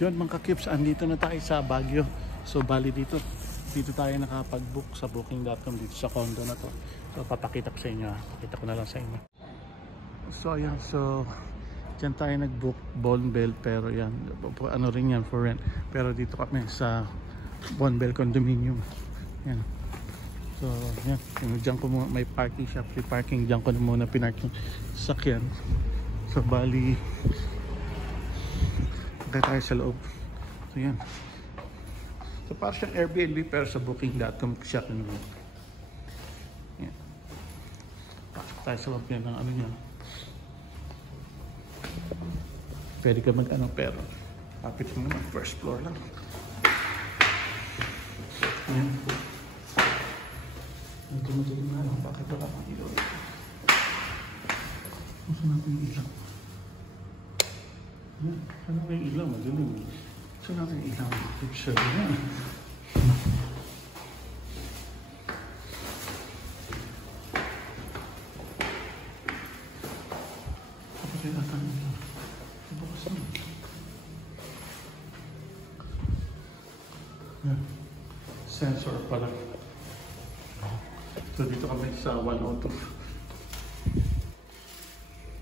Yun mga ka-Kips, andito na tayo sa Baguio. So bali dito tayo nakapag-book sa booking.com dito sa condo na to. So papakita ko sa inyo, pakita ko na lang sa inyo. So ayan, so dyan tayo nag-book Bonbel, pero yan, ano rin yan for rent. Pero dito kami sa Bonbel condominium. Yan. So yan, dyan ko muna, may parking shop, free parking, dyan ko na muna pinarking sakyan. So bali kaya tayo sa loob. So yan. So parang siyang Airbnb pero sa booking.com siya kinuha. Yan. Pasok tayo sa loob yan ng ano niya. Pwede ka mag-ano pero kapit mo naman, first floor lang. Yan. Tumutuloy na lang. Bakit wala kang ilaw? Gusto natin yung ilaw. Ano ba yung ilaw? Madilim. Gusto natin yung ilaw. Picture na. Kapag yung ata yung ilaw. Bukas na. Sensor pala. So dito kami sa 102.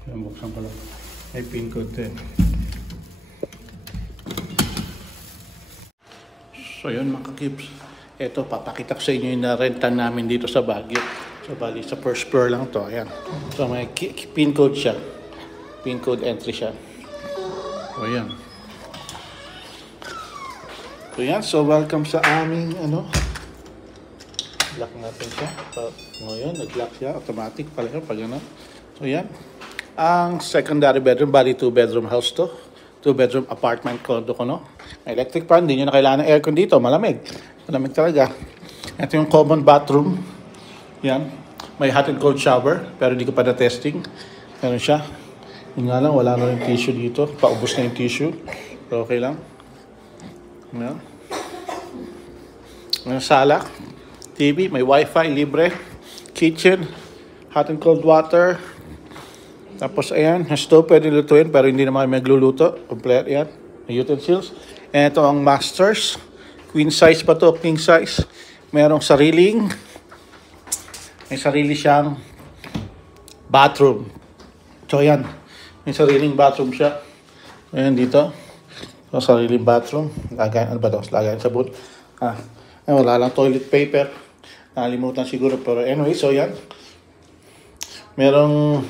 Kaya buksan pala. May pin code din. So yun mga ka-Kips. Ito, papakita ko sa inyo yung na-rentan namin dito sa Baguio. So bali sa first floor lang to. Ayan. So may pin code siya. Pin code entry siya. So ayan. So yan. So welcome sa aming ano. Lock natin siya. So ngayon, nag-lock siya. Automatic pala siya pag ano. So yan. Ang secondary bedroom, bali 2-bedroom house to. 2-bedroom apartment condo ko, no? Electric fan, hindi nyo na kailangan ng aircon dito. Malamig. Malamig talaga. Ito yung common bathroom. Yan. May hot and cold shower. Pero hindi ko pa na-testing. Meron siya. Yun nga lang, wala na yung tissue dito. Paubos na yung tissue. So, okay lang. Yan. May sala. TV. May wifi. Libre. Kitchen. Hot and cold water. Tapos ayan, stove pwede lutuin pero hindi naman kami magluluto. Complete yan. May utensils. And ito ang masters. Queen size pa to, king size. Merong sariling. May sarili siyang bathroom. So ayan. May sariling bathroom siya. Ayan dito. So sariling bathroom. Lagayan, ano ba ito? Lagayan sa boot. Wala lang toilet paper. Nakalimutan siguro. Pero anyway, so yan. Merong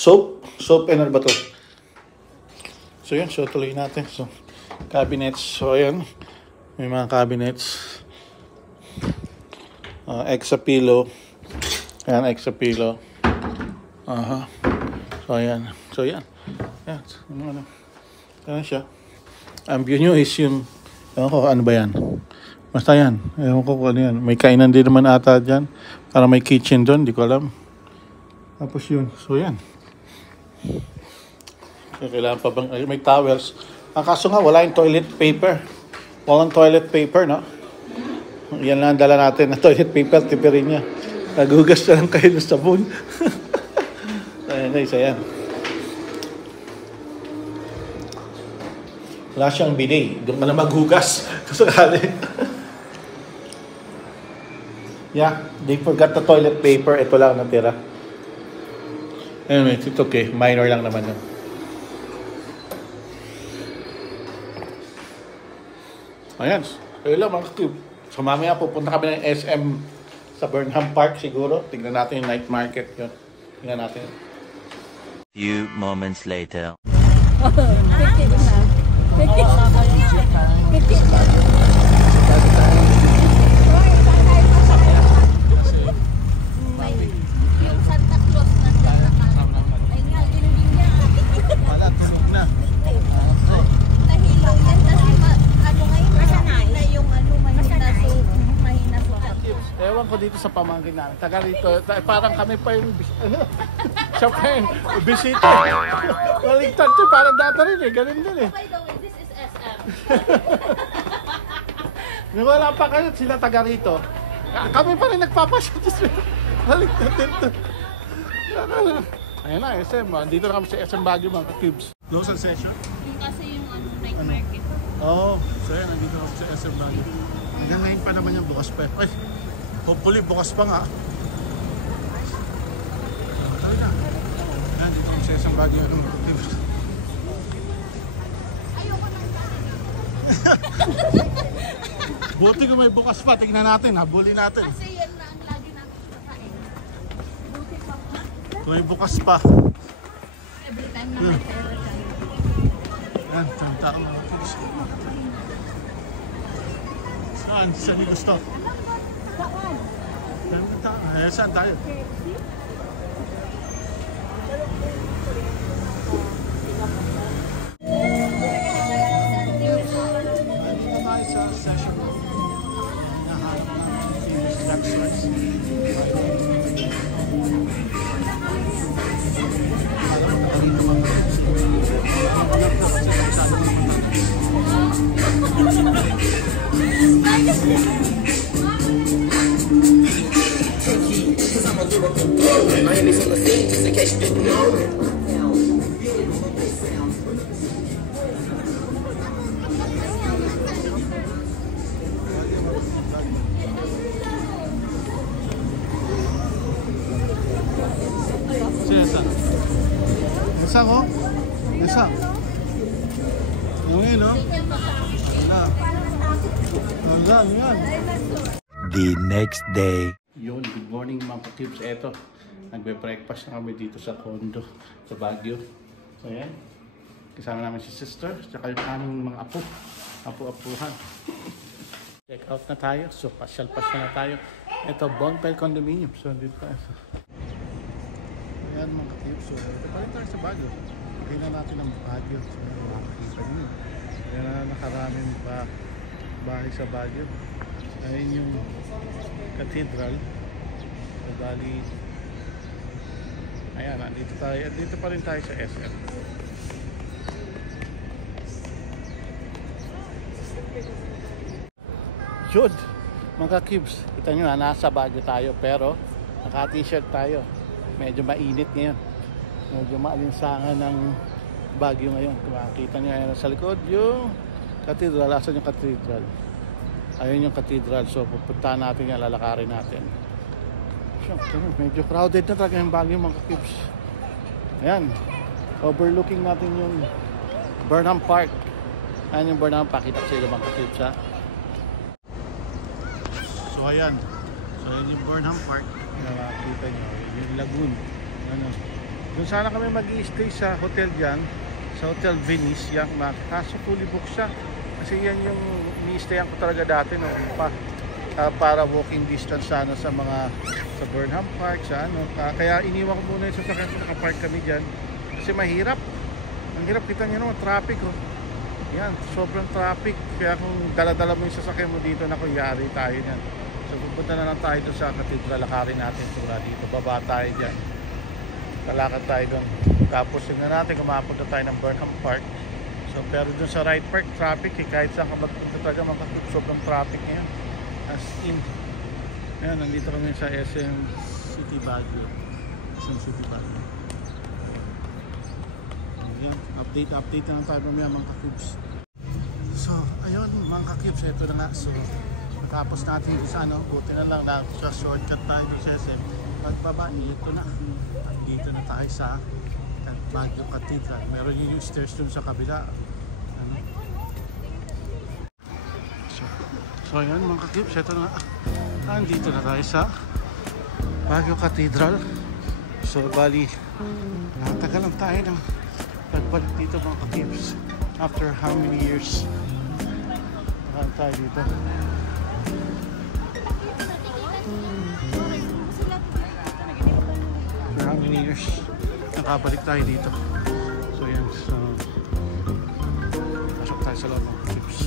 soap and ano ba to? So yun, so tuloy natin. So cabinets, so ayan, may mga cabinets. Extra pillow. Ayan, extra pillow. So ayan. So yan. Ayan, ano siya. Ang view nyo is yung, ewan ko, ano ba yan? Basta yan. Ewan ko ano yan. May kainan din naman ata dyan. Para may kitchen doon, di ko alam. Tapos yun. So yan. Kailangan pa bang may towels. Ang kaso nga wala yung toilet paper. Walang toilet paper, no? Yan lang dala natin na toilet paper, tipirin niya. Nagugas na lang kayo ng sabon. Ayan guys, ayan. Wala siyang bidet. Doon ka na maghugas. Kasakali. Yeah, they forgot the toilet paper. Ito lang natira. Anyway, it's okay. Minor lang naman yun. Ayan. Ayun lang mga ka-Kips. So mamaya pupunta kami ng SM sa Burnham Park siguro. Tingnan natin yung night market yun. Tingnan natin. Few moments later. Ewan ko dito sa pamangkin namin. Taga rito, parang kami pa yung siya pa yung bisita. Baligtad to, parang data rin eh. Ganun din eh. By the way, this is SM. Nung wala pa kayo, sila taga rito. Kami pa rin nagpapasya. Baligtad din to. Ayun na, SM. Dito na kami sa SM Baguio mga ka-Kips. Close ang session? Yung kasi yung night market. Oo, so yan, nandito ako sa SM Baguio. Hanggang ngayon pa naman yung bukas pa. Ay, hopefully bukas pa nga. Tawin na. Yan, dito ako sa SM Baguio. Buti kung may bukas pa, tignan natin, habulin natin. Kasi yan na ang lagi natin kakain. Buti pa po. Kung may bukas pa. Every time na may pera siya. Yan, tanta ako mga kids. Saan? Saan yung gusto? Saan? Saan tayo? Sa session room. Hinahanap namin yung snack size. Nasa ko? Nasa? Yung yun, no? Wala. Wala, yan. The next day. Yun, good morning mga ka-tips. Eto, nagbe-breakfast na kami dito sa condo sa Baguio. So yan, kasama namin si sister, tsaka yung aming mga apo-apuhan. Check out na tayo, so pasyal-pasyal na tayo. Ito, Bonfire Condominium. So, dito tayo. Ayan mga ka-tips, so ito pa rin tayo sa Baguio. Tingnan natin ang Baguio. So, makakita nyo. Ayan na nakaraming bahay sa Baguio. Ayun yung cathedral. So, bali, ayan, dito tayo. Dito pa rin tayo sa SM. Yun, mga cubes. Kita nyo na, nasa Baguio tayo. Pero, naka-t-shirt tayo. Medyo mainit ngayon. Medyo maalinsangan ng Baguio ngayon. Kung makikita nyo, ayan sa likod yung cathedral. Asan yung cathedral? Ayun yung cathedral. So, pupuntahan natin yan, lalakarin natin. So, medyo crowded na talaga yung Baguio, mga cubes. Ayan. Overlooking natin yung Burnham Park. Ayan yung Burnham Park. Kita ko sa ilo, mga cubes, ha? So, ayan. So, ayan yung Burnham Park. Nakakita nyo. Yung lagoon. Ano. Doon sana kami mag-i-stay sa hotel dyan. Sa Hotel Venice. Yan. Kaso fully booked siya. Kasi yan yung ni-stayan ko talaga dati noon pa. Para walking distance sana sa mga sa Burnham Park. Sa ano. Kaya iniwan ko muna yung sasakyan ko. Nakapark kami dyan. Kasi mahirap. Ang hirap, kita nyo naman. Traffic. Oh. Yan. Sobrang traffic. Kaya kung dala-dala mo yung sasakyan mo dito, naku, yari tayo yan. So pupunta na lang tayo doon sa cathedral, lakarin natin tura dito, baba tayo dyan, kalakad tayo doon, tapos tingnan natin kung mapunta tayo ng Burnham Park. So pero doon sa right park, traffic eh, kahit saan ka magpunta talaga makakit, sobrang traffic ngayon, as in. Ayan, nandito kami sa SM City Baguio. SM City Baguio. Ayan, update na lang tayo mamaya mga ka-cubes. So ayun mga ka-cubes, ito na nga. So tapos natin sa ano, buti na lang na sa shortcut tayo sa SM. Pagbaba, dito na. At dito na tayo sa Baguio Cathedral. Meron yung stairs dun sa kabila. Ano? So ayan mga ka-cubes, ito na. Dito na tayo sa Baguio Cathedral. So bali, nakatagal lang tayo ng pagbalik dito mga ka-cubes. After how many years? Nakatagal tayo dito. For how many years nakabalik tayo dito. So yan, so pasok tayo sa loob ng clips.